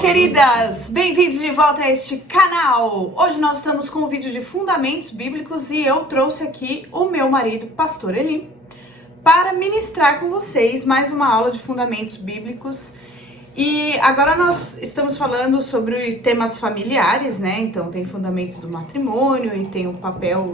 queridas! Bem-vindos de volta a este canal! Hoje nós estamos com um vídeo de fundamentos bíblicos e eu trouxe aqui o meu marido, Pastor Eli, para ministrar com vocês mais uma aula de fundamentos bíblicos. E agora nós estamos falando sobre temas familiares, né? Então tem fundamentos do matrimônio e tem o papel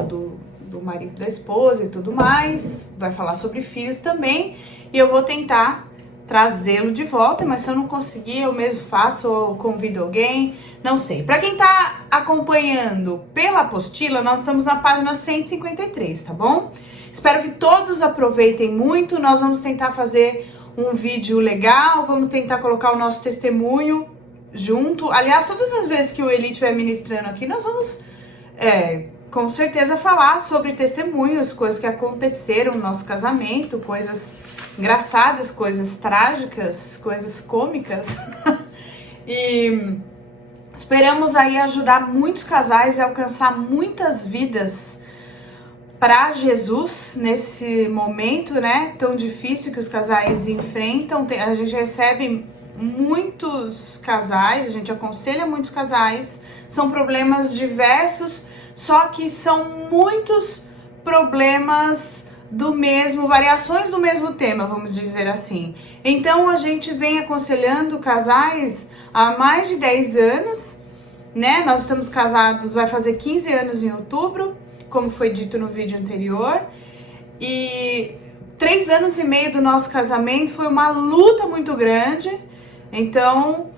do marido, da esposa e tudo mais. Vai falar sobre filhos também e eu vou tentar trazê-lo de volta, mas se eu não conseguir, eu mesmo faço ou convido alguém, não sei. Para quem tá acompanhando pela apostila, nós estamos na página 153, tá bom? Espero que todos aproveitem muito, nós vamos tentar fazer um vídeo legal, vamos tentar colocar o nosso testemunho junto. Aliás, todas as vezes que o Eli estiver ministrando aqui, nós vamos com certeza falar sobre testemunhos, coisas que aconteceram no nosso casamento, coisas engraçadas, coisas trágicas, coisas cômicas. E esperamos aí ajudar muitos casais a alcançar muitas vidas para Jesus nesse momento, né, tão difícil que os casais enfrentam. A gente recebe muitos casais, a gente aconselha muitos casais, são problemas diversos, só que são muitos problemas variações do mesmo tema, vamos dizer assim. Então a gente vem aconselhando casais há mais de 10 anos, né? Nós estamos casados, vai fazer 15 anos em outubro, como foi dito no vídeo anterior. E 3 anos e meio do nosso casamento foi uma luta muito grande. Então,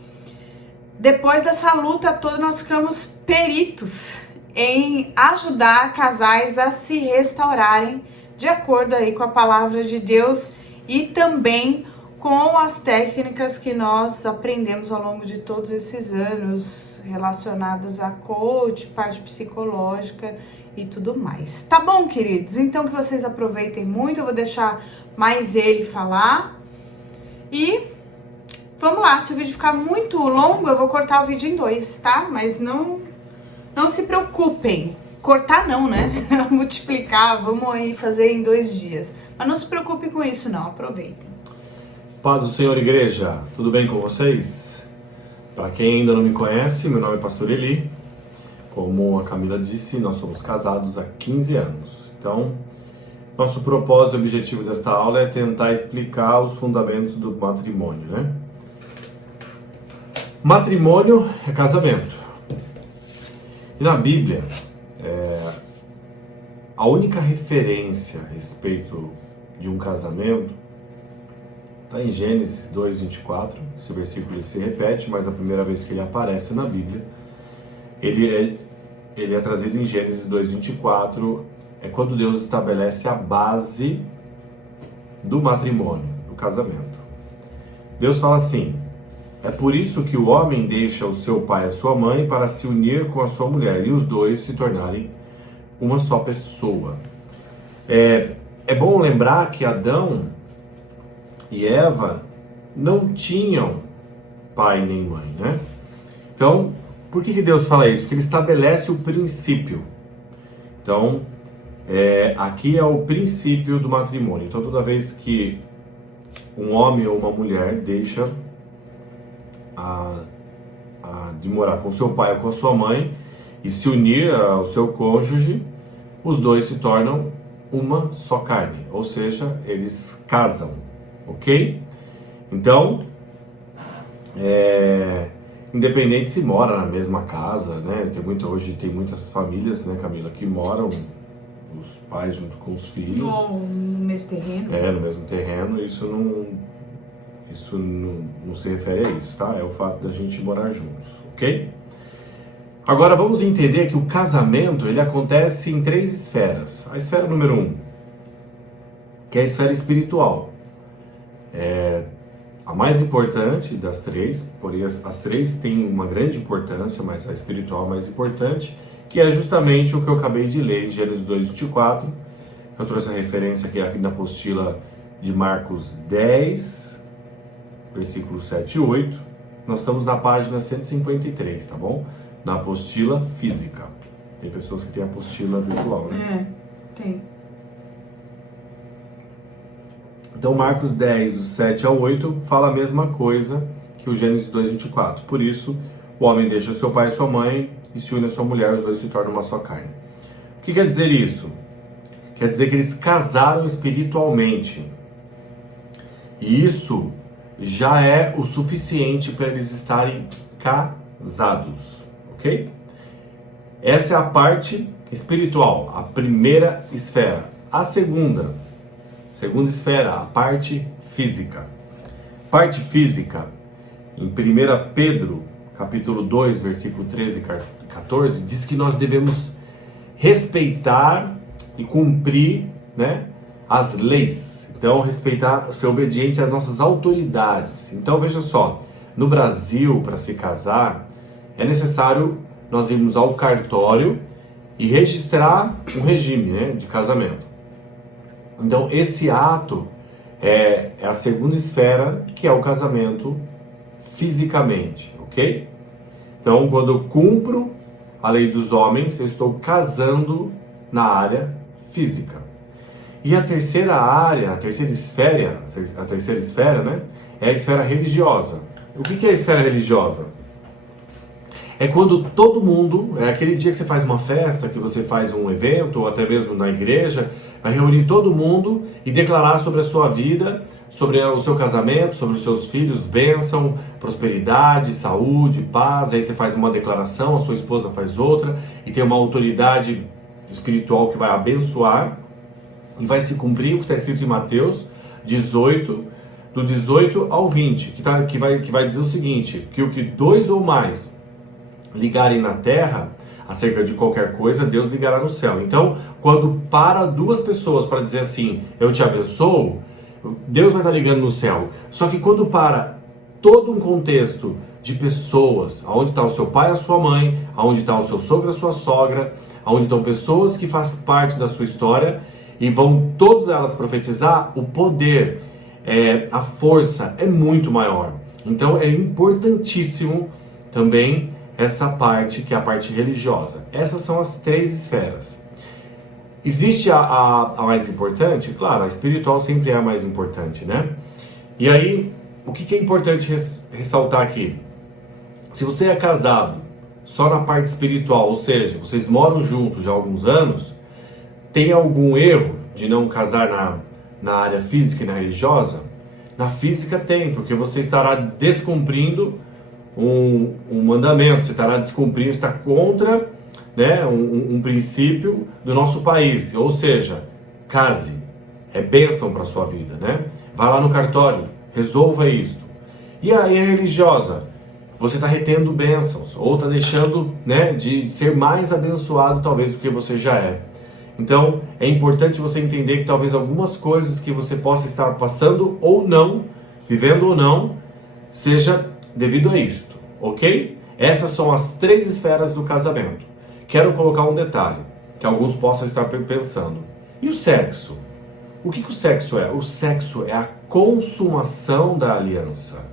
depois dessa luta toda, nós ficamos peritos em ajudar casais a se restaurarem de acordo aí com a palavra de Deus e também com as técnicas que nós aprendemos ao longo de todos esses anos relacionadas a coach, parte psicológica e tudo mais. Tá bom, queridos? Então que vocês aproveitem muito, eu vou deixar mais ele falar e vamos lá. Se o vídeo ficar muito longo, eu vou cortar o vídeo em 2, tá? Mas não se preocupem. Cortar não, né? Multiplicar, vamos aí fazer em 2 dias. Mas não se preocupe com isso não, aproveitem. Paz do Senhor, igreja. Tudo bem com vocês? Para quem ainda não me conhece, meu nome é Pastor Eli. Como a Camila disse, nós somos casados há 15 anos. Então, nosso propósito e objetivo desta aula é tentar explicar os fundamentos do matrimônio, né? Matrimônio é casamento. E na Bíblia, a única referência a respeito de um casamento está em Gênesis 2:24. Esse versículo se repete, mas a primeira vez que ele aparece na Bíblia, ele é trazido em Gênesis 2:24, é quando Deus estabelece a base do matrimônio, do casamento. Deus fala assim: é por isso que o homem deixa o seu pai e a sua mãe para se unir com a sua mulher e os dois se tornarem uma só pessoa. É bom lembrar que Adão e Eva não tinham pai nem mãe, né? Então, por que Deus fala isso? Porque ele estabelece o princípio. Então, aqui é o princípio do matrimônio. Então, toda vez que um homem ou uma mulher deixa de morar com seu pai ou com a sua mãe e se unir ao seu cônjuge, os dois se tornam uma só carne, ou seja, eles casam, ok? Então, independente se mora na mesma casa, né? Hoje tem muitas famílias, né, Camila, que moram os pais junto com os filhos. No mesmo terreno. No mesmo terreno. Isso não se refere a isso, tá? É o fato da gente morar juntos, ok? Agora vamos entender que o casamento, ele acontece em 3 esferas. A esfera número 1, que é a esfera espiritual. A mais importante das 3, porém as 3 têm uma grande importância, mas a espiritual é a mais importante, que é justamente o que eu acabei de ler em Gênesis 2:24. Eu trouxe a referência aqui na apostila de Marcos 10, versículos 7 e 8, nós estamos na página 153, tá bom? Na apostila física. Tem pessoas que têm apostila virtual, né? Tem. Então, Marcos 10, do 7 ao 8, fala a mesma coisa que o Gênesis 2:24. Por isso, o homem deixa seu pai e sua mãe e se une à sua mulher, os dois se tornam uma só carne. O que quer dizer isso? Quer dizer que eles casaram espiritualmente. E isso já é o suficiente para eles estarem casados, ok? Essa é a parte espiritual, a primeira esfera. A segunda esfera, a parte física. Parte física, em 1 Pedro, capítulo 2, versículo 13 e 14, diz que nós devemos respeitar e cumprir, né, as leis. Então, respeitar, ser obediente às nossas autoridades. Então, veja só, no Brasil, para se casar, é necessário nós irmos ao cartório e registrar um regime, né, de casamento. Então, esse ato é a segunda esfera, que é o casamento fisicamente, ok? Então, quando eu cumpro a lei dos homens, eu estou casando na área física. E a terceira área, a terceira esfera, né, é a esfera religiosa. O que é a esfera religiosa? É quando todo mundo, é aquele dia que você faz uma festa, que você faz um evento, ou até mesmo na igreja, vai reunir todo mundo e declarar sobre a sua vida, sobre o seu casamento, sobre os seus filhos, bênção, prosperidade, saúde, paz. Aí você faz uma declaração, a sua esposa faz outra, e tem uma autoridade espiritual que vai abençoar, e vai se cumprir o que está escrito em Mateus 18, do 18 ao 20, que vai dizer o seguinte, que o que dois ou mais ligarem na terra, acerca de qualquer coisa, Deus ligará no céu. Então, quando para duas pessoas para dizer assim, eu te abençoo, Deus vai estar ligando no céu. Só que quando para todo um contexto de pessoas, onde está o seu pai, a sua mãe, onde está o seu sogro, a sua sogra, onde estão pessoas que fazem parte da sua história, e vão todas elas profetizar, o poder, a força é muito maior. Então é importantíssimo também essa parte, que é a parte religiosa. Essas são as três esferas. Existe a mais importante? Claro, a espiritual sempre é a mais importante, né? E aí, o que é importante ressaltar aqui? Se você é casado só na parte espiritual, ou seja, vocês moram juntos já há alguns anos, tem algum erro de não casar na área física e na religiosa? Na física tem, porque você estará descumprindo um mandamento, você estará descumprindo, está contra, né, um princípio do nosso país. Ou seja, case, é bênção para a sua vida, né? Vá lá no cartório, resolva isto. E aí a religiosa, você está retendo bênçãos, ou está deixando, né, de ser mais abençoado talvez do que você já é. Então, é importante você entender que talvez algumas coisas que você possa estar passando ou não, vivendo ou não, seja devido a isto, ok? Essas são as três esferas do casamento. Quero colocar um detalhe, que alguns possam estar pensando. E o sexo? O que o sexo é? O sexo é a consumação da aliança,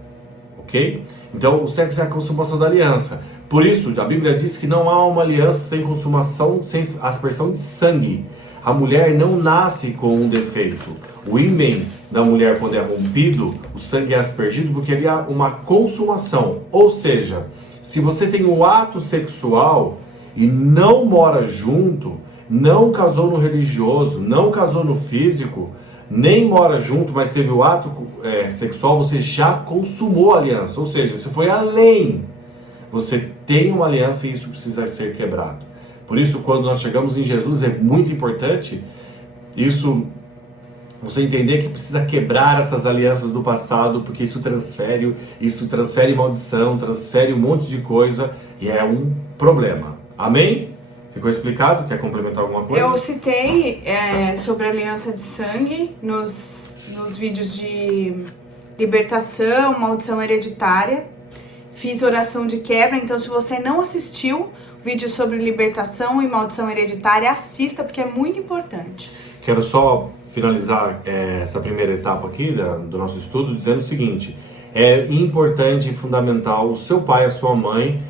ok? Então, o sexo é a consumação da aliança. Por isso, a Bíblia diz que não há uma aliança sem consumação, sem aspersão de sangue. A mulher não nasce com um defeito. O ímen da mulher, quando é rompido, o sangue é aspergido porque ali há uma consumação. Ou seja, se você tem um ato sexual e não mora junto, não casou no religioso, não casou no físico, nem mora junto, mas teve o ato sexual, você já consumou a aliança. Ou seja, você foi além. Você tem uma aliança e isso precisa ser quebrado. Por isso, quando nós chegamos em Jesus, é muito importante isso, você entender que precisa quebrar essas alianças do passado, porque isso transfere maldição, transfere um monte de coisa e é um problema. Amém? Ficou explicado? Quer complementar alguma coisa? Eu citei sobre a aliança de sangue nos vídeos de libertação, maldição hereditária. Fiz oração de quebra, então se você não assistiu o vídeo sobre libertação e maldição hereditária, assista, porque é muito importante. Quero só finalizar essa primeira etapa aqui do nosso estudo dizendo o seguinte: é importante e fundamental o seu pai e a sua mãe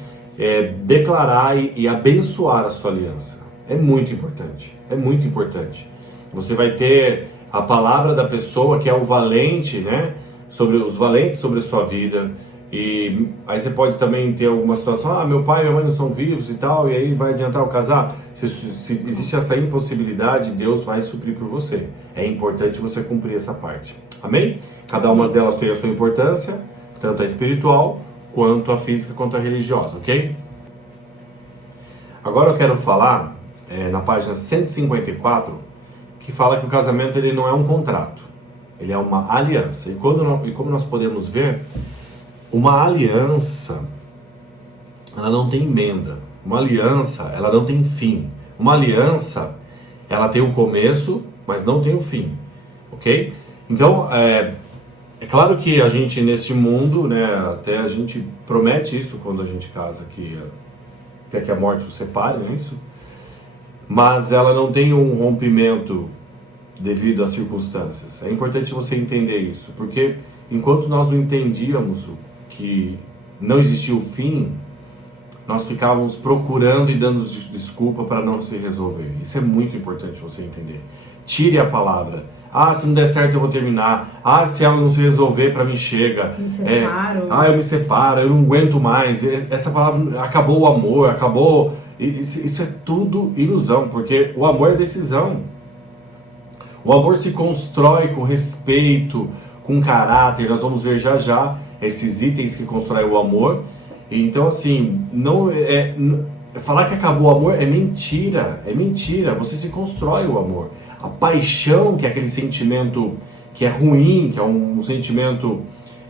declarar e abençoar a sua aliança. É muito importante, é muito importante. Você vai ter a palavra da pessoa que é o valente, né? Sobre os valentes sobre a sua vida. E aí você pode também ter alguma situação, meu pai e minha mãe não são vivos e tal, e aí vai adiantar eu casar? Se existe essa impossibilidade, Deus vai suprir por você. É importante você cumprir essa parte. Amém? Cada uma delas tem a sua importância, tanto a espiritual, quanto a física, quanto a religiosa, ok? Agora eu quero falar, na página 154, que fala que o casamento ele não é um contrato, ele é uma aliança. E como nós podemos ver, uma aliança, ela não tem emenda. Uma aliança, ela não tem fim. Uma aliança, ela tem um começo, mas não tem um fim, ok? Então, é claro que a gente neste mundo, né, até a gente promete isso quando a gente casa, que até que a morte os separe, não é isso? Mas ela não tem um rompimento devido às circunstâncias. É importante você entender isso, porque enquanto nós não entendíamos que não existia o fim, nós ficávamos procurando e dando desculpa para não se resolver. Isso é muito importante você entender. Tire a palavra. Se não der certo eu vou terminar. Se ela não se resolver, para mim chega. Me separo. Eu me separo, eu não aguento mais. Essa palavra, acabou o amor, acabou. Isso é tudo ilusão, porque o amor é decisão. O amor se constrói com respeito, com caráter. Nós vamos ver já já esses itens que constroem o amor. Então, assim, falar que acabou o amor é mentira. É mentira. Você se constrói o amor. A paixão, que é aquele sentimento que é ruim, que é um sentimento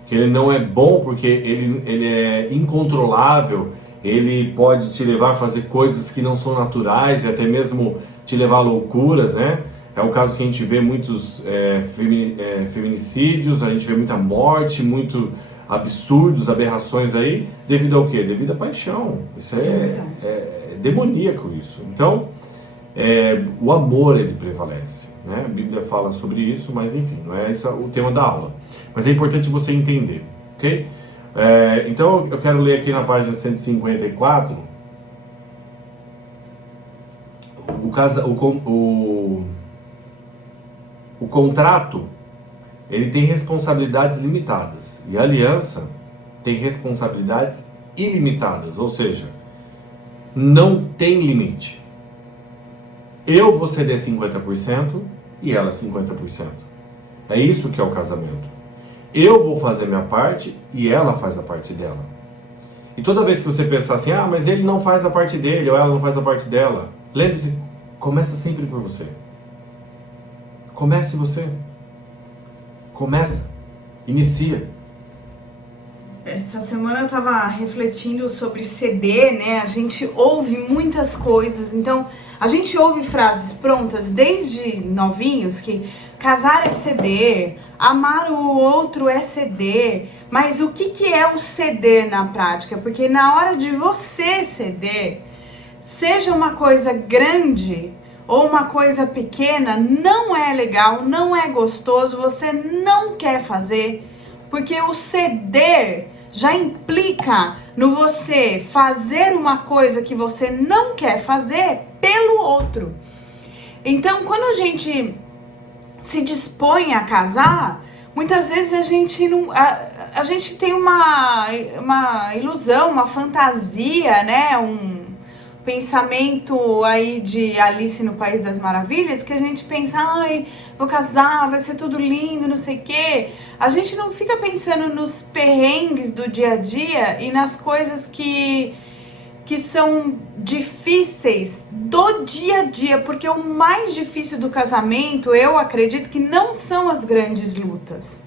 que ele não é bom porque ele é incontrolável, ele pode te levar a fazer coisas que não são naturais e até mesmo te levar a loucuras, né? É o caso que a gente vê muitos feminicídios, a gente vê muita morte, muito absurdos, aberrações aí, devido ao quê? Devido à paixão. Isso é demoníaco isso. Então, o amor ele prevalece, né? A Bíblia fala sobre isso, mas enfim, não é esse o tema da aula. Mas é importante você entender, ok? Então eu quero ler aqui na página 154 o contrato, ele tem responsabilidades limitadas e a aliança tem responsabilidades ilimitadas, ou seja, não tem limite. Eu vou ceder 50% e ela 50%. É isso que é o casamento. Eu vou fazer minha parte e ela faz a parte dela. E toda vez que você pensar assim, mas ele não faz a parte dele ou ela não faz a parte dela, lembre-se, começa sempre por você. Comece você. Começa. Inicia. Essa semana eu tava refletindo sobre ceder, né? A gente ouve muitas coisas, então a gente ouve frases prontas desde novinhos que casar é ceder, amar o outro é ceder, mas o que é o ceder na prática? Porque na hora de você ceder, seja uma coisa grande ou uma coisa pequena, não é legal, não é gostoso, você não quer fazer, porque o ceder já implica no você fazer uma coisa que você não quer fazer pelo outro. Então, quando a gente se dispõe a casar, muitas vezes a gente não, a gente tem uma ilusão, uma fantasia, né, um pensamento aí de Alice no País das Maravilhas, que a gente pensa, vou casar, vai ser tudo lindo, não sei o quê. A gente não fica pensando nos perrengues do dia a dia e nas coisas que são difíceis do dia a dia, porque o mais difícil do casamento, eu acredito que não são as grandes lutas.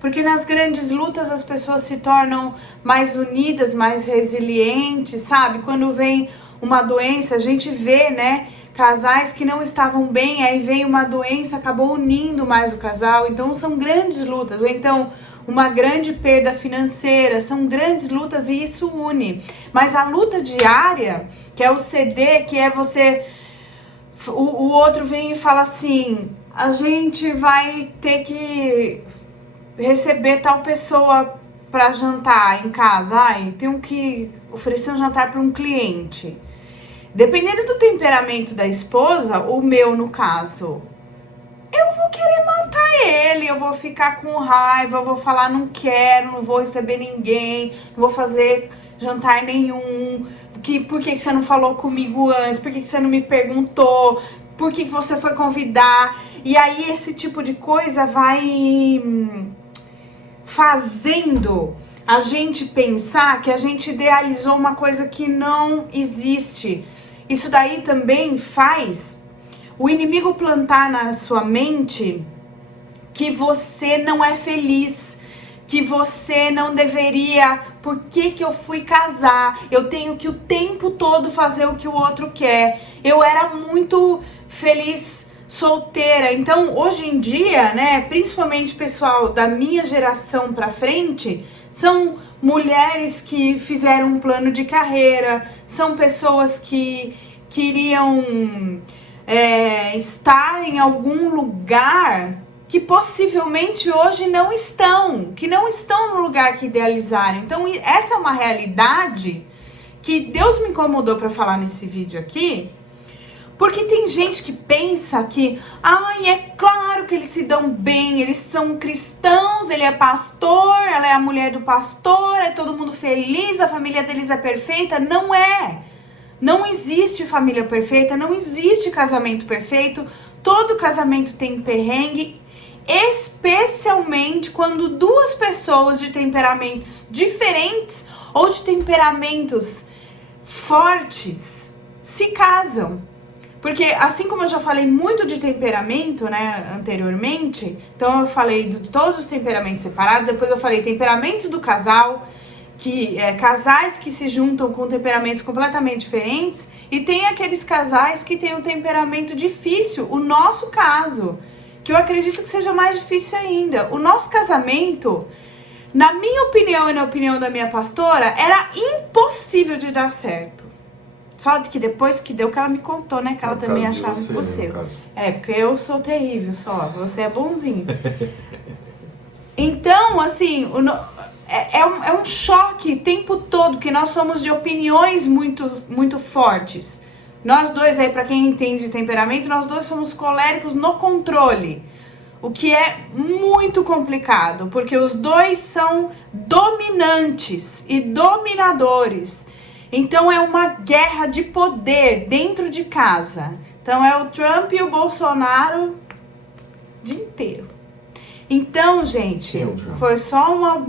Porque nas grandes lutas as pessoas se tornam mais unidas, mais resilientes, sabe? Quando vem uma doença, a gente vê, né, casais que não estavam bem, aí vem uma doença, acabou unindo mais o casal. Então são grandes lutas, ou então uma grande perda financeira, são grandes lutas e isso une. Mas a luta diária, que é o ceder, que é você, o outro vem e fala assim, a gente vai ter que receber tal pessoa para jantar em casa, tenho que oferecer um jantar para um cliente. Dependendo do temperamento da esposa, o meu no caso, eu vou querer matar ele, eu vou ficar com raiva, eu vou falar não quero, não vou receber ninguém, não vou fazer jantar nenhum, por que você não falou comigo antes, por que você não me perguntou, por que você foi convidar? E aí esse tipo de coisa vai fazendo a gente pensar que a gente idealizou uma coisa que não existe. Isso daí também faz o inimigo plantar na sua mente que você não é feliz, que você não deveria, por que eu fui casar? Eu tenho que o tempo todo fazer o que o outro quer. Eu era muito feliz solteira. Então, hoje em dia, né, principalmente pessoal da minha geração pra frente, são mulheres que fizeram um plano de carreira, são pessoas que queriam estar em algum lugar que possivelmente hoje não estão, que não estão no lugar que idealizaram. Então, essa é uma realidade que Deus me incomodou para falar nesse vídeo aqui, porque tem gente que pensa que, é claro que eles se dão bem, eles são cristãos, ele é pastor, ela é a mulher do pastor, é todo mundo feliz, a família deles é perfeita. Não é. Não existe família perfeita, não existe casamento perfeito. Todo casamento tem perrengue, especialmente quando duas pessoas de temperamentos diferentes ou de temperamentos fortes se casam. Porque assim como eu já falei muito de temperamento, né, anteriormente, então eu falei de todos os temperamentos separados, depois eu falei temperamentos do casal, que casais que se juntam com temperamentos completamente diferentes, e tem aqueles casais que têm um temperamento difícil, o nosso caso, que eu acredito que seja mais difícil ainda. O nosso casamento, na minha opinião e na opinião da minha pastora, era impossível de dar certo. Só que depois que deu que ela me contou, né, que ela também achava impossível. Porque eu sou terrível só, você é bonzinho. Então, assim, é um choque o tempo todo, que nós somos de opiniões muito, muito fortes. Nós dois aí, pra quem entende de temperamento, nós dois somos coléricos no controle. O que é muito complicado, porque os dois são dominantes e dominadores. Então é uma guerra de poder dentro de casa. Então é o Trump e o Bolsonaro o dia inteiro. Então, gente, foi só uma...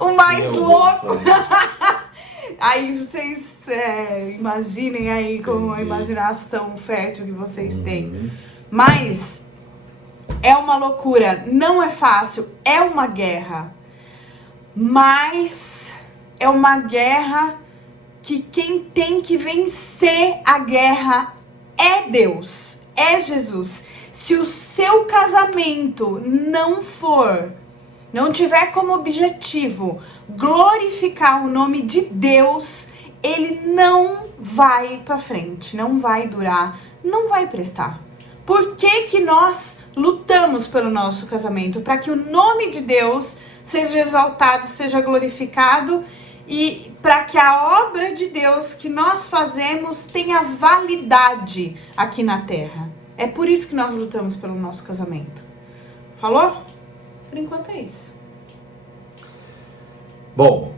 o mais louco. Aí vocês imaginem aí com a imaginação fértil que vocês têm. Mas é uma loucura, não é fácil, é uma guerra. Mas é uma guerra que quem tem que vencer a guerra é Deus, é Jesus. Se o seu casamento não tiver como objetivo glorificar o nome de Deus, ele não vai para frente, não vai durar, não vai prestar. Por que nós lutamos pelo nosso casamento? Para que o nome de Deus seja exaltado, seja glorificado, e para que a obra de Deus que nós fazemos tenha validade aqui na terra. É por isso que nós lutamos pelo nosso casamento. Falou? Por enquanto é isso. Bom,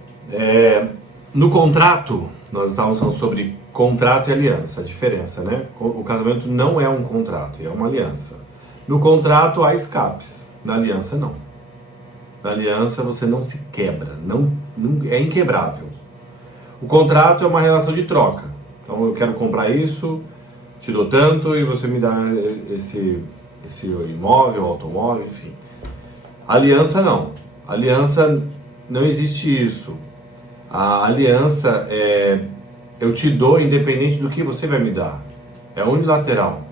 no contrato, nós estávamos falando sobre contrato e aliança, a diferença, né? O casamento não é um contrato, é uma aliança. No contrato há escapes, na aliança não. Na aliança você não se quebra, não é inquebrável. O contrato é uma relação de troca. Então eu quero comprar isso, te dou tanto e você me dá esse imóvel, automóvel, enfim. Aliança não. Aliança não existe isso. A aliança eu te dou independente do que você vai me dar. É unilateral.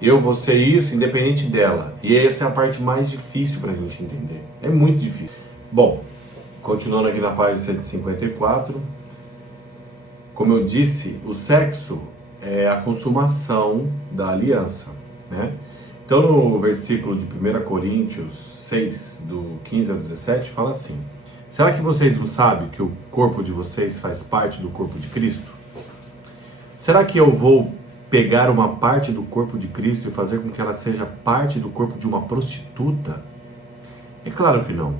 Eu vou ser isso independente dela. E essa é a parte mais difícil pra gente entender. É muito difícil. Bom, continuando aqui na página 154. Como eu disse, o sexo é a consumação da aliança, né? Então no versículo de 1 Coríntios 6, do 15 ao 17, fala assim: será que vocês não sabem que o corpo de vocês faz parte do corpo de Cristo? Será que eu vou pegar uma parte do corpo de Cristo e fazer com que ela seja parte do corpo de uma prostituta? É claro que não.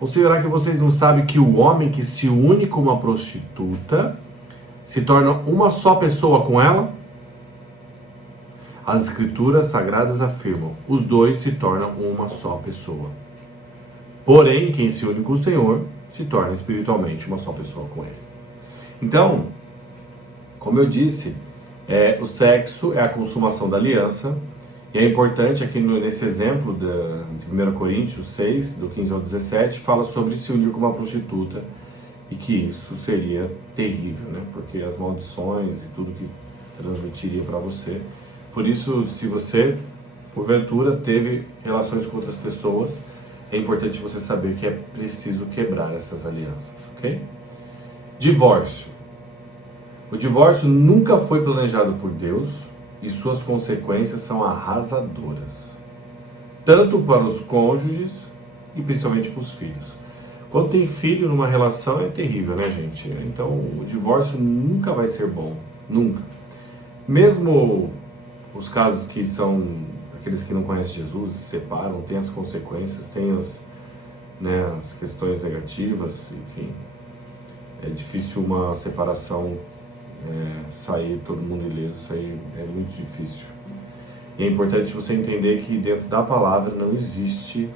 Ou será que vocês não sabem que o homem que se une com uma prostituta se torna uma só pessoa com ela? As escrituras sagradas afirmam: os dois se tornam uma só pessoa. Porém, quem se une com o Senhor se torna espiritualmente uma só pessoa com Ele. Então, como eu disse, o sexo é a consumação da aliança. E é importante aqui nesse exemplo de 1 Coríntios 6, do 15 ao 17, fala sobre se unir com uma prostituta e que isso seria terrível, né? Porque as maldições e tudo que transmitiria para você. Por isso, se você, porventura, teve relações com outras pessoas, é importante você saber que é preciso quebrar essas alianças, ok? Divórcio. O divórcio nunca foi planejado por Deus e suas consequências são arrasadoras, tanto para os cônjuges e principalmente para os filhos. Quando tem filho numa relação é terrível, né, gente? Então o divórcio nunca vai ser bom, nunca. Mesmo os casos que são aqueles que não conhecem Jesus, se separam, tem as consequências, tem as questões negativas, enfim. É difícil uma separação sair todo mundo ileso, isso aí é muito difícil. E é importante você entender que dentro da palavra não existe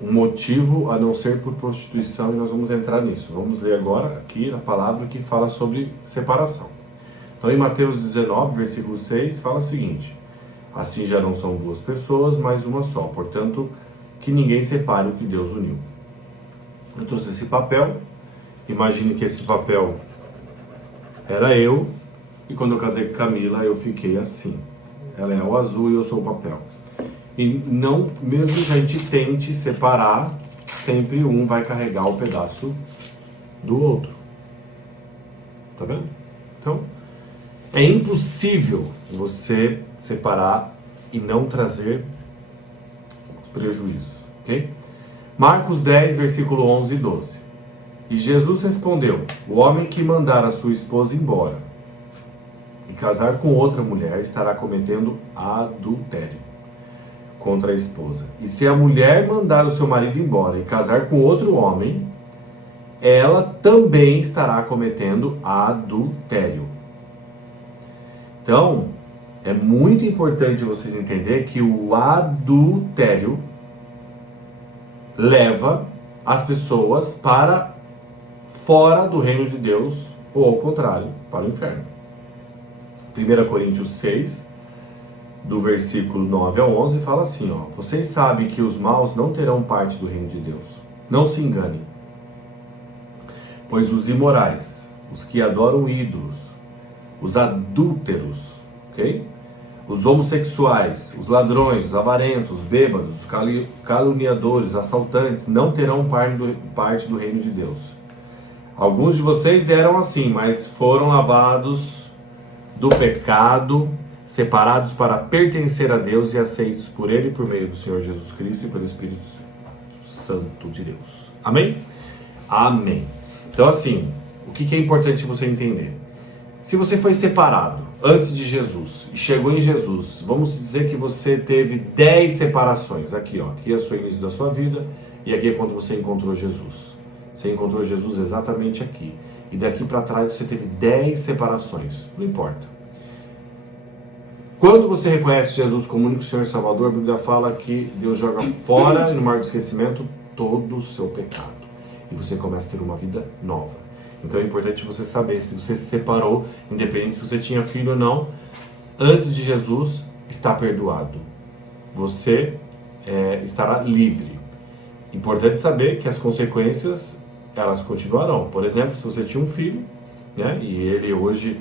um motivo a não ser por prostituição, e nós vamos entrar nisso. Vamos ler agora aqui na palavra que fala sobre separação. Então em Mateus 19, versículo 6, fala o seguinte: assim já não são duas pessoas, mas uma só, portanto que ninguém separe o que Deus uniu. Eu trouxe esse papel. Imagine que esse papel era eu, e quando eu casei com Camila, eu fiquei assim. Ela é o azul e eu sou o papel. E não, mesmo que a gente tente separar, sempre um vai carregar o pedaço do outro. Tá vendo? Então, é impossível você separar e não trazer os prejuízos, ok? Marcos 10, versículo 11 e 12. E Jesus respondeu: o homem que mandar a sua esposa embora e casar com outra mulher estará cometendo adultério contra a esposa. E se a mulher mandar o seu marido embora e casar com outro homem, ela também estará cometendo adultério. Então, é muito importante vocês entenderem que o adultério leva as pessoas para fora do reino de Deus, ou ao contrário, para o inferno. 1 Coríntios 6, do versículo 9 ao 11, fala assim, vocês sabem que os maus não terão parte do reino de Deus. Não se enganem. Pois os imorais, os que adoram ídolos, os adúlteros, ok? Os homossexuais, os ladrões, os avarentos, os bêbados, os caluniadores, assaltantes, não terão parte do reino de Deus. Alguns de vocês eram assim, mas foram lavados do pecado, separados para pertencer a Deus e aceitos por Ele por meio do Senhor Jesus Cristo e pelo Espírito Santo de Deus. Amém? Amém. Então assim, o que é importante você entender? Se você foi separado antes de Jesus e chegou em Jesus, vamos dizer que você teve 10 separações. Aqui é o início da sua vida e aqui é quando você encontrou Jesus. Você encontrou Jesus exatamente aqui. E daqui para trás você teve 10 separações. Não importa. Quando você reconhece Jesus como único Senhor e Salvador, a Bíblia fala que Deus joga fora, no mar do esquecimento, todo o seu pecado. E você começa a ter uma vida nova. Então é importante você saber se você se separou, independente se você tinha filho ou não, antes de Jesus, está perdoado. Você estará livre. Importante saber que as consequências, elas continuarão. Por exemplo, se você tinha um filho, né, e ele hoje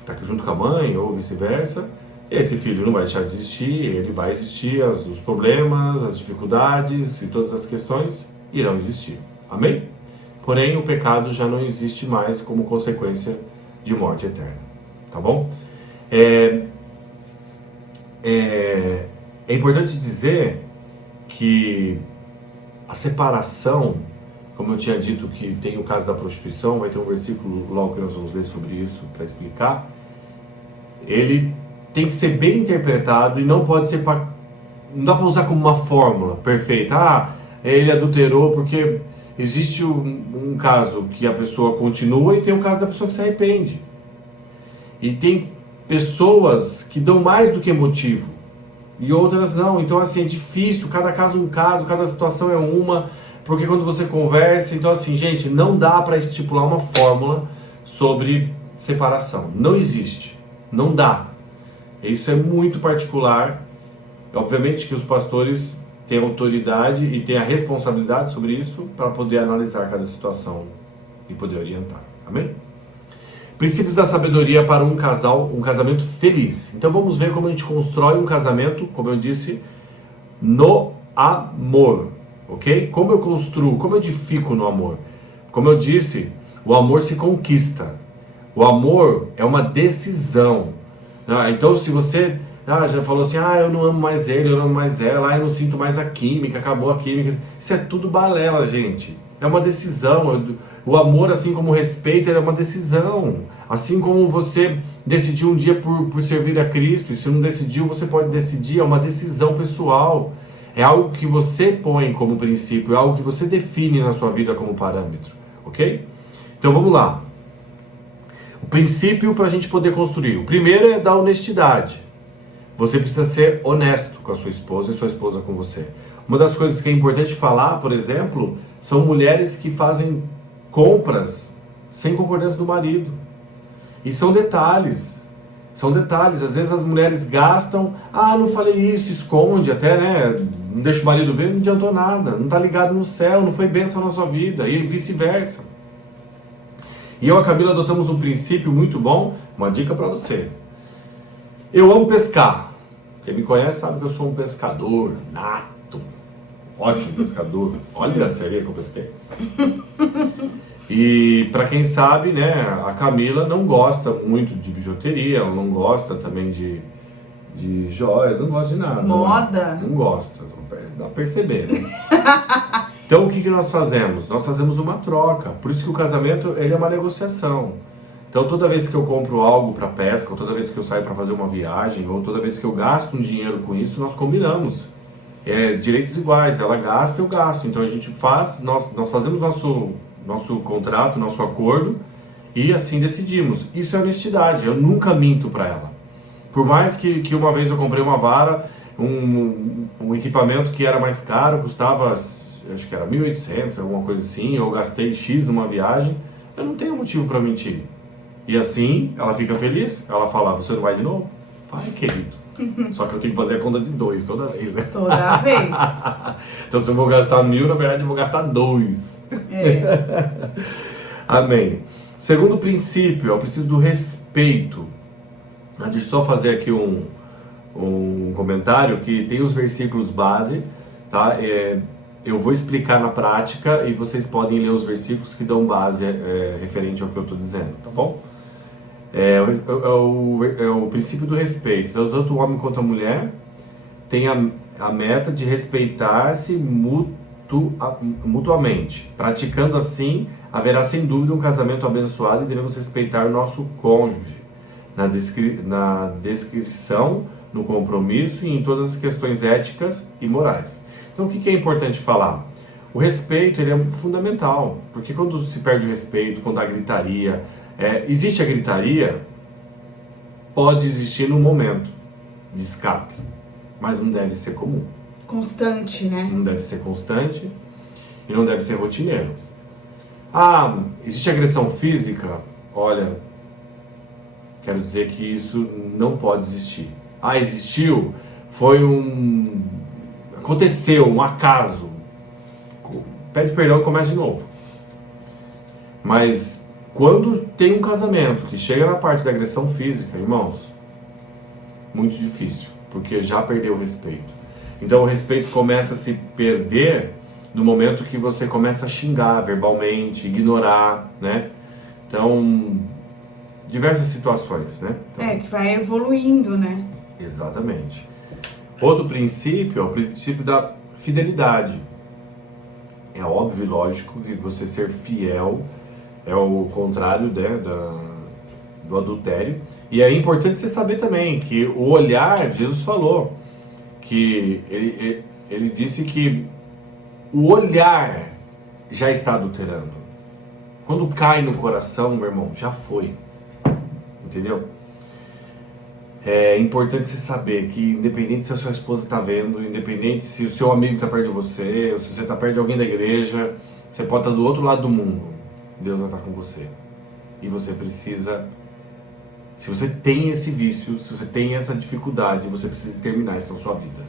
está junto com a mãe, ou vice-versa, esse filho não vai deixar de existir, ele vai existir, os problemas, as dificuldades e todas as questões irão existir. Amém? Porém, o pecado já não existe mais como consequência de morte eterna. Tá bom? É importante dizer que a separação Como eu tinha dito que tem o caso da prostituição, vai ter um versículo logo que nós vamos ler sobre isso para explicar. Ele tem que ser bem interpretado e não pode ser não dá para usar como uma fórmula perfeita. Ah, ele adulterou porque existe um caso que a pessoa continua e tem um caso da pessoa que se arrepende. E tem pessoas que dão mais do que motivo e outras não. Então assim, é difícil, cada caso é um caso, cada situação é uma, porque quando você conversa, então assim, gente, não dá para estipular uma fórmula sobre separação. Não existe, não dá. Isso é muito particular. Obviamente que os pastores têm autoridade e têm a responsabilidade sobre isso para poder analisar cada situação e poder orientar. Amém? Princípios da sabedoria para um casamento feliz. Então vamos ver como a gente constrói um casamento, como eu disse, no amor, ok? Como eu construo, como eu edifico no amor. Como eu disse, o amor se conquista. O amor é uma decisão. Então se você já falou assim, eu não amo mais ele, eu não amo mais ela, eu não sinto mais a química, acabou a química. Isso é tudo balela, gente. É uma decisão. O amor, assim como o respeito, é uma decisão. Assim como você decidiu um dia por servir a Cristo, e se não decidiu, você pode decidir, é uma decisão pessoal. É algo que você põe como princípio, é algo que você define na sua vida como parâmetro, ok? Então vamos lá. O princípio para a gente poder construir. O primeiro é da honestidade. Você precisa ser honesto com a sua esposa e sua esposa com você. Uma das coisas que é importante falar, por exemplo, são mulheres que fazem compras sem concordância do marido. E são detalhes. São detalhes. Às vezes as mulheres gastam, não falei isso, esconde até, né? Não deixa o marido ver, não adiantou nada. Não está ligado no céu, não foi bênção na sua vida. E vice-versa. E eu e a Camila adotamos um princípio muito bom, uma dica para você. Eu amo pescar. Quem me conhece sabe que eu sou um pescador nato. Ótimo pescador. Olha a sereia que eu pesquei. E para quem sabe, né, a Camila não gosta muito de bijuteria, ela não gosta também de joias, não gosta de nada. Moda? Não gosta, dá pra perceber, né? Então o que nós fazemos? Nós fazemos uma troca. Por isso que o casamento ele é uma negociação. Então toda vez que eu compro algo para pesca, ou toda vez que eu saio para fazer uma viagem, ou toda vez que eu gasto um dinheiro com isso, nós combinamos. Direitos iguais, ela gasta, eu gasto. Então a gente faz, nós fazemos nosso contrato, nosso acordo, e assim decidimos. Isso é honestidade, eu nunca minto para ela. Por mais que uma vez eu comprei uma vara, um equipamento que era mais caro, custava, acho que era 1.800, alguma coisa assim, eu gastei X numa viagem, eu não tenho motivo para mentir. E assim, ela fica feliz, ela fala, você não vai de novo? Vai, querido. Só que eu tenho que fazer a conta de 2 toda vez, né? Toda vez. Então se eu vou gastar 1.000, na verdade eu vou gastar 2. Amém. Segundo princípio, é o princípio do respeito. Deixa eu só fazer aqui um comentário que tem os versículos base, tá? Eu vou explicar na prática e vocês podem ler os versículos que dão base referente ao que eu estou dizendo, tá bom? É o princípio do respeito. Então, tanto o homem quanto a mulher têm a meta de respeitar-se mutuamente. Praticando assim, haverá sem dúvida um casamento abençoado e devemos respeitar o nosso cônjuge na descrição, no compromisso e em todas as questões éticas e morais. Então, o que é importante falar? O respeito ele é fundamental, porque quando se perde o respeito, quando há gritaria, existe a gritaria, pode existir num momento de escape, mas não deve ser comum. Constante, né? Não deve ser constante e não deve ser rotineiro. Existe agressão física? Olha, quero dizer que isso não pode existir. Existiu? Aconteceu, um acaso. Pede perdão e começa de novo. Mas quando tem um casamento que chega na parte da agressão física, irmãos, muito difícil, porque já perdeu o respeito. Então o respeito começa a se perder no momento que você começa a xingar verbalmente, ignorar, né? Então, diversas situações, né? Então, que vai evoluindo, né? Exatamente. Outro princípio é o princípio da fidelidade. É óbvio e lógico que você ser fiel é o contrário, né, do adultério. E é importante você saber também que o olhar, Jesus falou, que ele disse que o olhar já está adulterando. Quando cai no coração, meu irmão, já foi. Entendeu? É importante você saber que, independente se a sua esposa está vendo, independente se o seu amigo está perto de você, ou se você está perto de alguém da igreja, você pode estar do outro lado do mundo, Deus vai estar com você. E você precisa, se você tem esse vício, se você tem essa dificuldade, você precisa terminar isso na sua vida.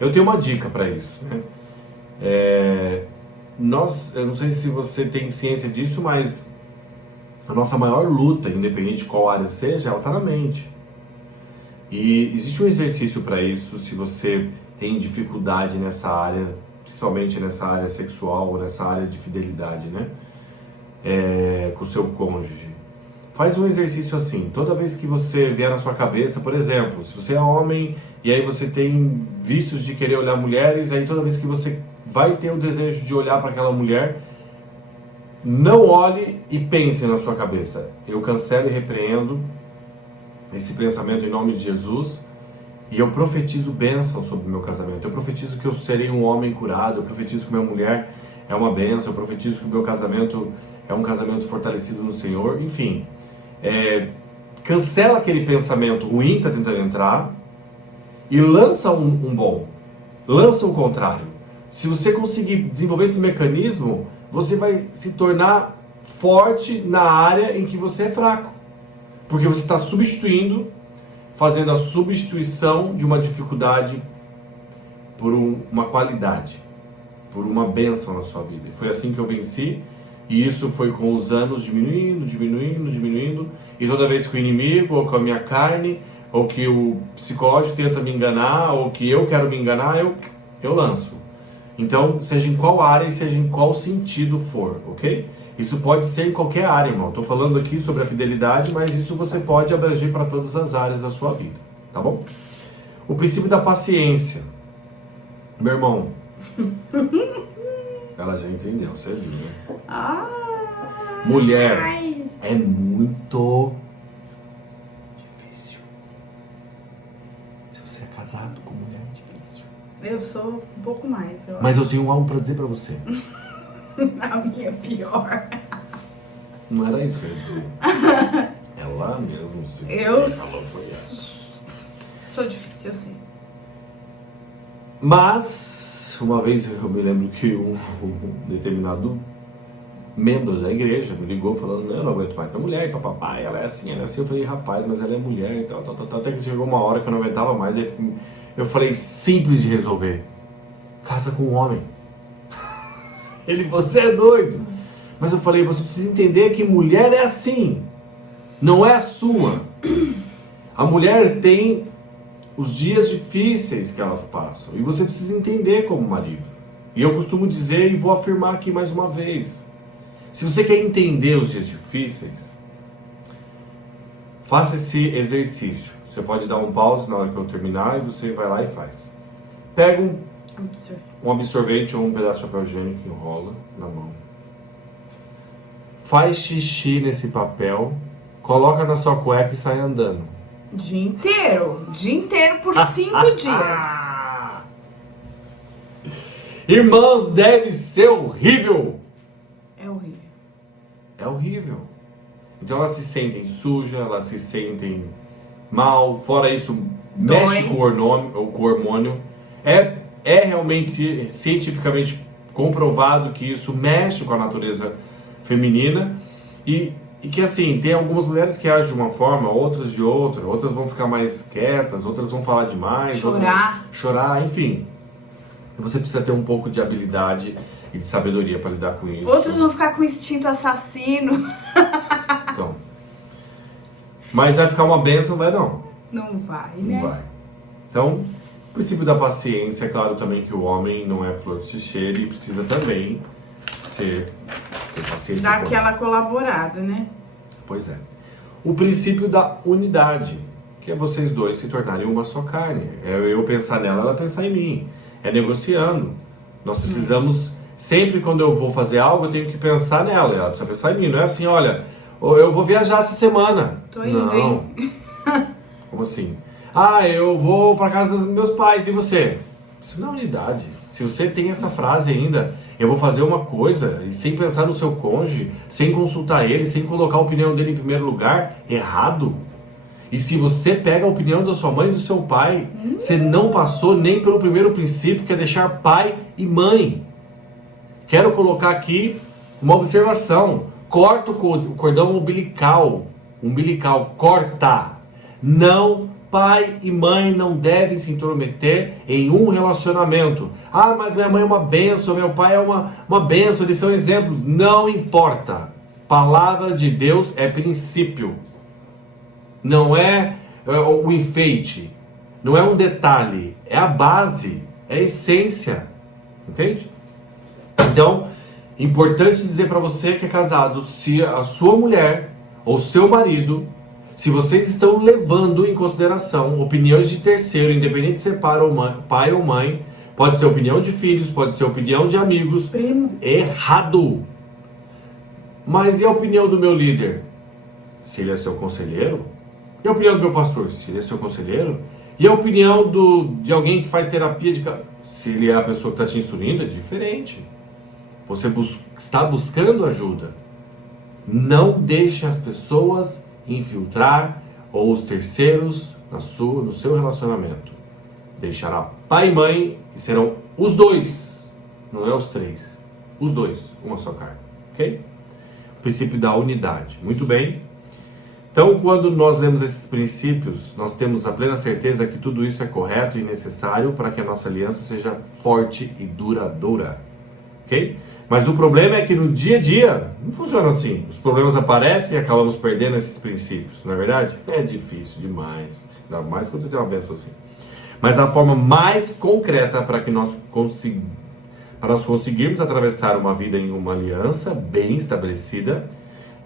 Eu tenho uma dica para isso, né? Eu não sei se você tem ciência disso, mas a nossa maior luta, independente de qual área seja, ela está na mente. E existe um exercício para isso, se você tem dificuldade nessa área, principalmente nessa área sexual ou nessa área de fidelidade, né? Com o seu cônjuge. Faz um exercício assim, toda vez que você vier na sua cabeça, por exemplo, se você é homem e aí você tem vícios de querer olhar mulheres, aí toda vez que você vai ter o desejo de olhar para aquela mulher, não olhe e pense na sua cabeça: eu cancelo e repreendo esse pensamento em nome de Jesus, e eu profetizo bênção sobre o meu casamento. Eu profetizo que eu serei um homem curado, eu profetizo que minha mulher é uma bênção, eu profetizo que o meu casamento é um casamento fortalecido no Senhor. Enfim, cancela aquele pensamento ruim que está tentando entrar e lança um bom, lança o contrário. Se você conseguir desenvolver esse mecanismo, você vai se tornar forte na área em que você é fraco. Porque você está substituindo, fazendo a substituição de uma dificuldade por uma qualidade, por uma bênção na sua vida. E foi assim que eu venci, e isso foi com os anos diminuindo, e toda vez que o inimigo, ou com a minha carne, ou que o psicológico tenta me enganar, ou que eu quero me enganar, eu lanço. Então, seja em qual área e seja em qual sentido for, ok? Isso pode ser em qualquer área, irmão. Estou falando aqui sobre a fidelidade, mas isso você pode abranger para todas as áreas da sua vida, tá bom? O princípio da paciência. Meu irmão, ela já entendeu, você viu, né? Mulher é muito difícil. Se você é casado com mulher, é difícil. Eu sou um pouco mais, Mas eu tenho algo para dizer para você. A minha é pior. Não era isso que eu ia dizer. Ela mesmo se Eu falou, foi essa. Sou difícil, eu sei. Mas, uma vez eu me lembro que um determinado membro da igreja me ligou falando: não, eu não aguento mais minha mulher, papapá, ela é assim. Eu falei: rapaz, mas ela é mulher e tal. Até que chegou uma hora que eu não aguentava mais. Aí eu falei: simples de resolver. Casa com um homem. Ele: você é doido. Mas eu falei: você precisa entender que mulher é assim, não é a sua. A mulher tem os dias difíceis que elas passam, e você precisa entender como marido. E eu costumo dizer, e vou afirmar aqui mais uma vez: se você quer entender os dias difíceis, faça esse exercício. Você pode dar um pause na hora que eu terminar e você vai lá e faz. Pega um absorvente ou um pedaço de papel higiênico e enrola na mão. Faz xixi nesse papel, coloca na sua cueca e sai andando. Dia inteiro por 5 dias. Irmãos, deve ser horrível. É horrível. É horrível. Então elas se sentem sujas, elas se sentem mal. Fora isso, mexe com o hormônio. É realmente cientificamente comprovado que isso mexe com a natureza feminina. E que assim, tem algumas mulheres que agem de uma forma, outras de outra. Outras vão ficar mais quietas, outras vão falar demais. Chorar, enfim. Você precisa ter um pouco de habilidade e de sabedoria para lidar com isso. Outros vão ficar com instinto assassino. Então. Mas vai ficar uma bênção, vai não? Não vai, né? Não vai. Então, o princípio da paciência, é claro também que o homem não é flor que se cheire e precisa também ter paciência. Dá aquela colaborada, né? Pois é. O princípio da unidade, que é vocês dois se tornarem uma só carne. É eu pensar nela, ela pensar em mim. É negociando. Nós precisamos sempre quando eu vou fazer algo, eu tenho que pensar nela. Ela precisa pensar em mim. Não é assim, olha, eu vou viajar essa semana. Tô indo, não. hein? Como assim? Ah, eu vou para casa dos meus pais. E você? Isso não é unidade. Se você tem essa frase ainda, eu vou fazer uma coisa, e sem pensar no seu cônjuge, sem consultar ele, sem colocar a opinião dele em primeiro lugar, errado. E se você pega a opinião da sua mãe e do seu pai, você não passou nem pelo primeiro princípio, que é deixar pai e mãe. Quero colocar aqui uma observação. Corta o cordão umbilical. Umbilical, corta. Não, pai e mãe não devem se intrometer em um relacionamento. Ah, mas minha mãe é uma bênção, meu pai é uma bênção, eles são um exemplo. Não importa. Palavra de Deus é princípio. Não é o enfeite. Não é um detalhe. É a base. É a essência. Entende? Então, importante dizer para você que é casado, se a sua mulher ou seu marido, se vocês estão levando em consideração opiniões de terceiro, independente de ser pai ou mãe, pode ser opinião de filhos, pode ser opinião de amigos, errado. Mas e a opinião do meu líder? Se ele é seu conselheiro? E a opinião do meu pastor? Se ele é seu conselheiro? E a opinião de alguém que faz terapia se ele é a pessoa que está te instruindo? É diferente. Você está buscando ajuda. Não deixe as pessoas infiltrar ou os terceiros no seu relacionamento. Deixará pai e mãe e serão os dois, não é os três, os dois, uma só carne, ok? O princípio da unidade. Muito bem. Então, quando nós lemos esses princípios, nós temos a plena certeza que tudo isso é correto e necessário para que a nossa aliança seja forte e duradoura, ok? Mas o problema é que no dia a dia não funciona assim. Os problemas aparecem e acabamos perdendo esses princípios, não é verdade? É difícil demais, ainda mais quando você tem uma bênção assim. Mas a forma mais concreta para que nós conseguirmos atravessar uma vida em uma aliança bem estabelecida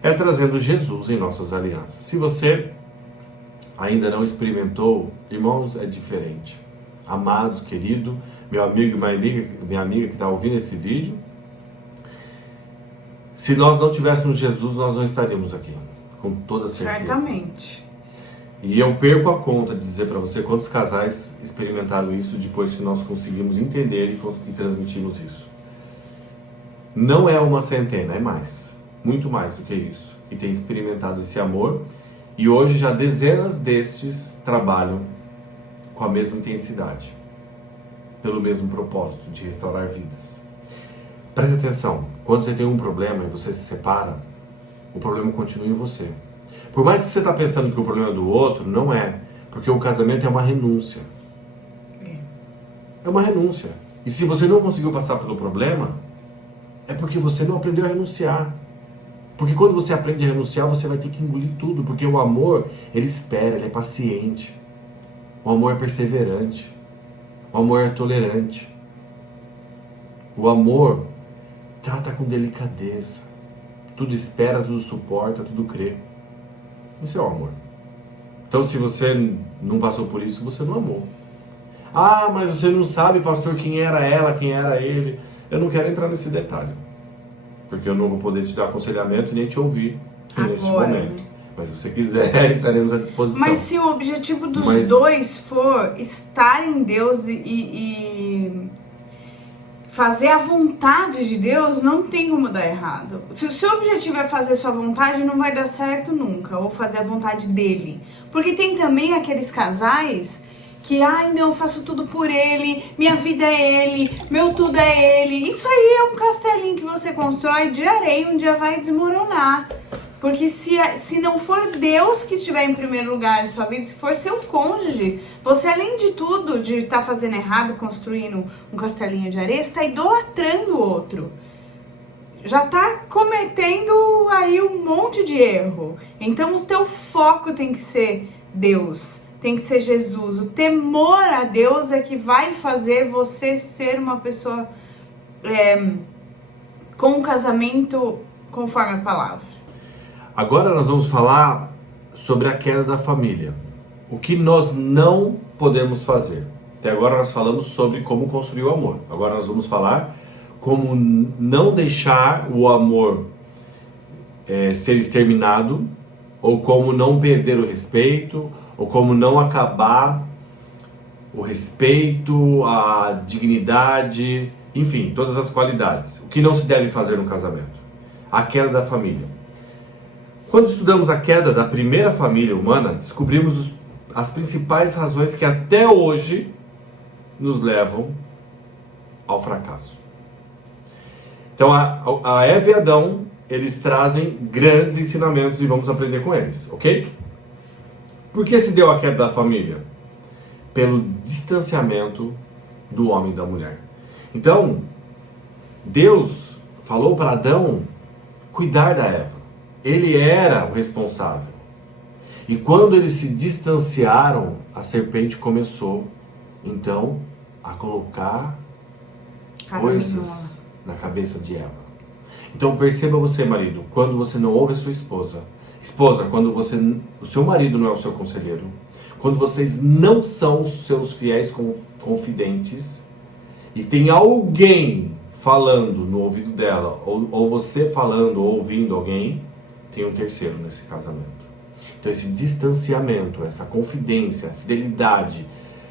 é trazendo Jesus em nossas alianças. Se você ainda não experimentou, irmãos, é diferente. Amado, querido, meu amigo e minha amiga que está ouvindo esse vídeo, se nós não tivéssemos Jesus, nós não estaríamos aqui, com toda certeza. Certamente. E eu perco a conta de dizer para você quantos casais experimentaram isso depois que nós conseguimos entender e transmitimos isso. Não é uma centena, é mais. Muito mais do que isso. E tem experimentado esse amor. E hoje já dezenas destes trabalham com a mesma intensidade. Pelo mesmo propósito, de restaurar vidas. Preste atenção. Quando você tem um problema e você se separa, o problema continua em você. Por mais que você está pensando que o problema é do outro, não é. Porque o casamento é uma renúncia. É uma renúncia. E se você não conseguiu passar pelo problema, é porque você não aprendeu a renunciar. Porque quando você aprende a renunciar, você vai ter que engolir tudo. Porque o amor, ele espera, ele é paciente. O amor é perseverante. O amor é tolerante. O amor trata com delicadeza. Tudo espera, tudo suporta, tudo crê. Isso é o amor. Então, se você não passou por isso, você não amou. Ah, mas você não sabe, pastor, quem era ela, quem era ele. Eu não quero entrar nesse detalhe. Porque eu não vou poder te dar aconselhamento e nem te ouvir nesse momento. Mas se você quiser, estaremos à disposição. Mas se o objetivo dos dois for estar em Deus e fazer a vontade de Deus, não tem como dar errado. Se o seu objetivo é fazer sua vontade, não vai dar certo nunca. Ou fazer a vontade dele. Porque tem também aqueles casais que, ai não, faço tudo por ele, minha vida é ele, meu tudo é ele. Isso aí é um castelinho que você constrói de areia, um dia vai desmoronar. Porque se não for Deus que estiver em primeiro lugar em sua vida, se for seu cônjuge, você além de tudo, de estar fazendo errado, construindo um castelinho de areia, está idolatrando o outro. Já está cometendo aí um monte de erro. Então o teu foco tem que ser Deus, tem que ser Jesus. O temor a Deus é que vai fazer você ser uma pessoa com um casamento conforme a palavra. Agora nós vamos falar sobre a queda da família. O que nós não podemos fazer. Até agora nós falamos sobre como construir o amor. Agora nós vamos falar como não deixar o amor ser exterminado, ou como não perder o respeito, ou como não acabar o respeito, a dignidade, enfim, todas as qualidades. O que não se deve fazer no casamento? A queda da família. Quando estudamos a queda da primeira família humana, descobrimos as principais razões que até hoje nos levam ao fracasso. Então, a Eva e Adão, eles trazem grandes ensinamentos e vamos aprender com eles, ok? Por que se deu a queda da família? Pelo distanciamento do homem e da mulher. Então, Deus falou para Adão cuidar da Eva. Ele era o responsável. E quando eles se distanciaram, a serpente começou, então, a colocar coisas na cabeça de Eva. Então perceba você, marido, quando você não ouve a sua esposa, quando o seu marido não é o seu conselheiro, quando vocês não são os seus fiéis confidentes, e tem alguém falando no ouvido dela, ou você falando ou ouvindo alguém, tem um terceiro nesse casamento. Então esse distanciamento, essa confidência, fidelidade,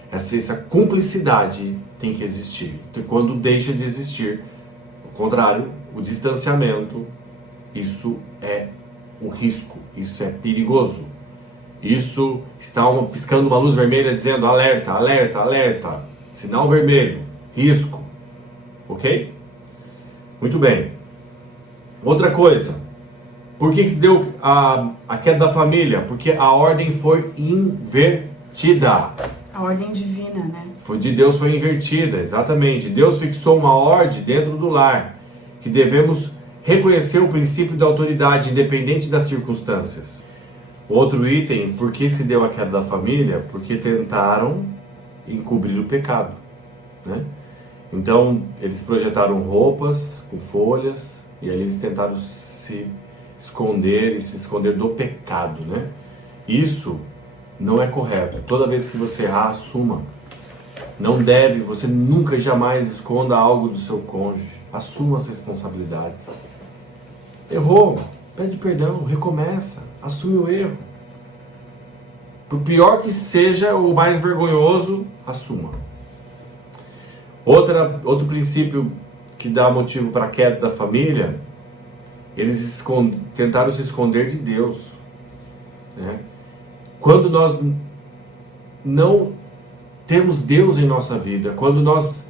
essa cumplicidade tem que existir. Então, quando deixa de existir, ao contrário, o distanciamento, isso é um risco, isso é perigoso. Isso está piscando uma luz vermelha dizendo alerta, alerta, alerta. Sinal vermelho, risco. Ok? Muito bem. Outra coisa. Por que se deu a queda da família? Porque a ordem foi invertida. A ordem divina, né? De Deus foi invertida, exatamente. Deus fixou uma ordem dentro do lar, que devemos reconhecer o princípio da autoridade, independente das circunstâncias. Outro item, por que se deu a queda da família? Porque tentaram encobrir o pecado, né? Então, eles projetaram roupas com folhas, e aí eles tentaram se esconder do pecado, né? Isso não é correto. Toda vez que você errar, assuma. Não deve, você nunca jamais esconda algo do seu cônjuge. Assuma as responsabilidades. Errou, pede perdão, recomeça, assume o erro. Por pior que seja, o mais vergonhoso, assuma. Outro princípio que dá motivo para a queda da família, eles tentaram se esconder de Deus, né? Quando nós não temos Deus em nossa vida, quando nós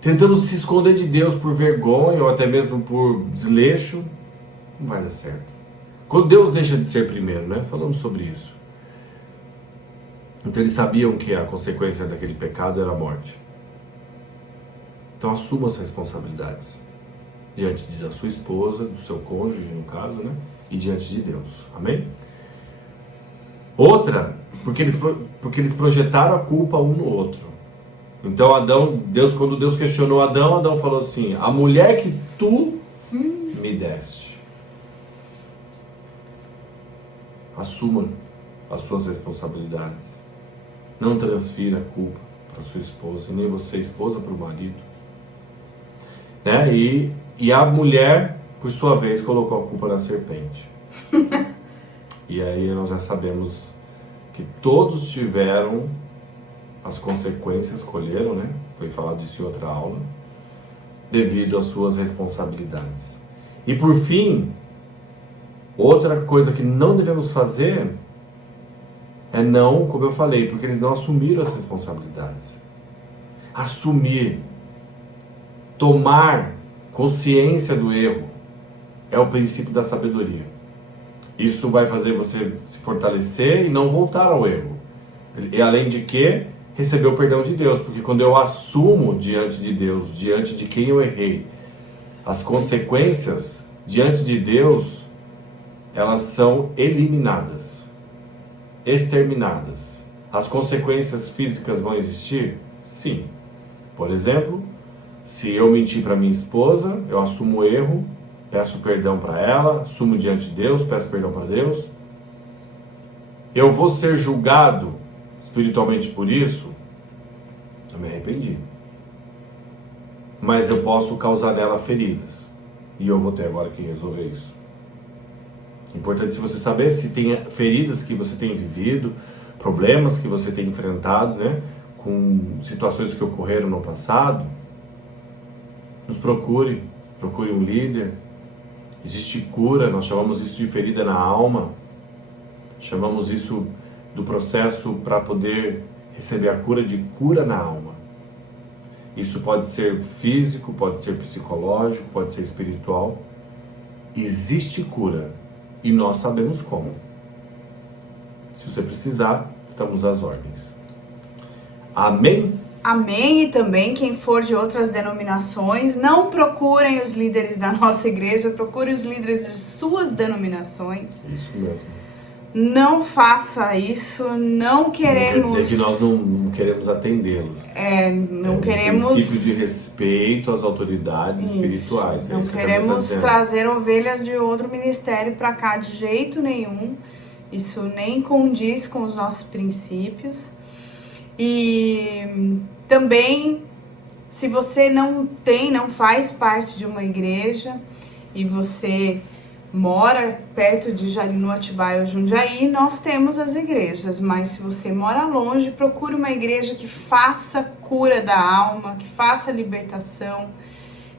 tentamos se esconder de Deus por vergonha ou até mesmo por desleixo, não vai dar certo. Quando Deus deixa de ser primeiro, né? Falamos sobre isso. Então eles sabiam que a consequência daquele pecado era a morte. Então assuma as responsabilidades diante da sua esposa, do seu cônjuge no caso, né? E diante de Deus. Amém? Outra, porque eles projetaram a culpa um no outro. Então quando Deus questionou Adão falou assim: a mulher que tu me deste. Assuma as suas responsabilidades. Não transfira a culpa para sua esposa, nem você, esposa, para o marido. Né? E a mulher, por sua vez, colocou a culpa na serpente. E aí nós já sabemos que todos tiveram as consequências, colheram, né? Foi falado isso em outra aula, devido às suas responsabilidades. E por fim, outra coisa que não devemos fazer é não, como eu falei, porque eles não assumiram as responsabilidades. Assumir, tomar consciência do erro é o princípio da sabedoria. Isso vai fazer você se fortalecer e não voltar ao erro. E além de que, receber o perdão de Deus. Porque quando eu assumo diante de Deus, diante de quem eu errei, as consequências diante de Deus, elas são eliminadas, exterminadas. As consequências físicas vão existir? Sim. Por exemplo, se eu mentir para minha esposa, eu assumo o erro, peço perdão para ela, assumo diante de Deus, peço perdão para Deus. Eu vou ser julgado espiritualmente por isso? Eu me arrependi. mas eu posso causar nela feridas. E eu vou ter agora que resolver isso. Importante você saber se tem feridas que você tem vivido, problemas que você tem enfrentado, né? Com situações que ocorreram no passado. Nos procure um líder. Existe cura, nós chamamos isso de ferida na alma. Chamamos isso do processo para poder receber a cura de cura na alma. Isso pode ser físico, pode ser psicológico, pode ser espiritual. Existe cura e nós sabemos como. Se você precisar, estamos às ordens. Amém? Amém. E também quem for de outras denominações, não procurem os líderes da nossa igreja, procurem os líderes de suas denominações. Isso mesmo. Não faça isso, não queremos... Não quer dizer que nós não queremos atendê-los. Não queremos... Um princípio de respeito às autoridades espirituais. Não queremos trazer ovelhas de outro ministério para cá de jeito nenhum. Isso nem condiz com os nossos princípios. E também, se você não faz parte de uma igreja e você mora perto de Jarinu, Atibaia ou Jundiaí, nós temos as igrejas, mas se você mora longe, procure uma igreja que faça cura da alma, que faça libertação,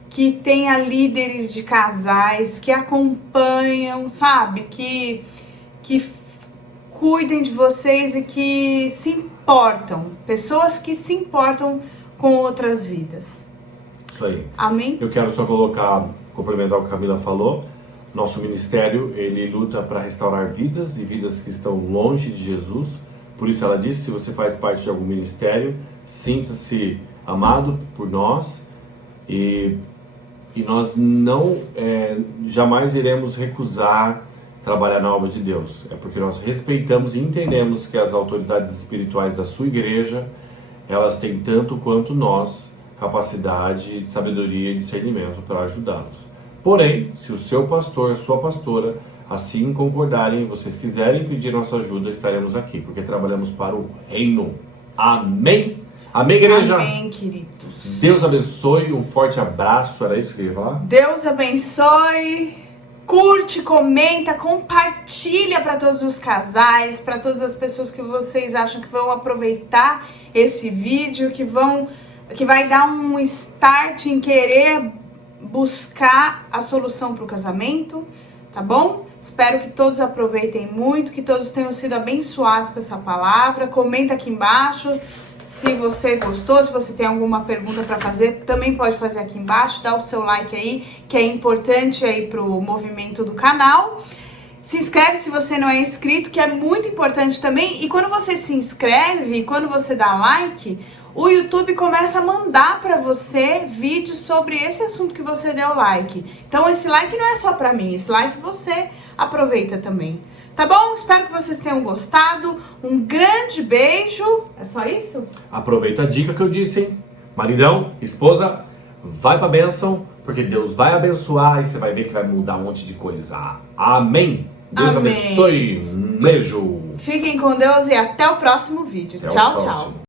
que tenha líderes de casais, que acompanham, sabe? Que cuidem de vocês e que se importam, pessoas que se importam com outras vidas. Isso aí. Amém? Eu quero só complementar o que a Camila falou. Nosso ministério, ele luta para restaurar vidas e vidas que estão longe de Jesus. Por isso ela disse, se você faz parte de algum ministério, sinta-se amado por nós e nós não jamais iremos recusar trabalhar na obra de Deus. É porque nós respeitamos e entendemos que as autoridades espirituais da sua igreja, elas têm tanto quanto nós capacidade, sabedoria e discernimento para ajudá-los. Porém, se o seu pastor, a sua pastora, assim concordarem e vocês quiserem pedir nossa ajuda, estaremos aqui, porque trabalhamos para o reino. Amém? Amém, igreja? Amém, queridos. Deus abençoe, um forte abraço, era isso que eu ia falar? Deus abençoe, curte, comenta, compartilha para todos os casais, para todas as pessoas que vocês acham que vão aproveitar esse vídeo, que vai dar um start em querer buscar a solução para o casamento, tá bom? Espero que todos aproveitem muito, que todos tenham sido abençoados com essa palavra. Comenta aqui embaixo se você gostou, se você tem alguma pergunta para fazer, também pode fazer aqui embaixo, dá o seu like aí, que é importante aí pro movimento do canal. Se inscreve se você não é inscrito, que é muito importante também. E quando você se inscreve, quando você dá like, o YouTube começa a mandar para você vídeos sobre esse assunto que você deu like. Então esse like não é só para mim, esse like você aproveita também. Tá bom? Espero que vocês tenham gostado. Um grande beijo. É só isso? Aproveita a dica que eu disse, hein? Maridão, esposa, vai pra bênção, porque Deus vai abençoar e você vai ver que vai mudar um monte de coisa. Amém? Deus Amém. abençoe. Um beijo. Fiquem com Deus e até o próximo vídeo. Até o Tchau, próximo. tchau.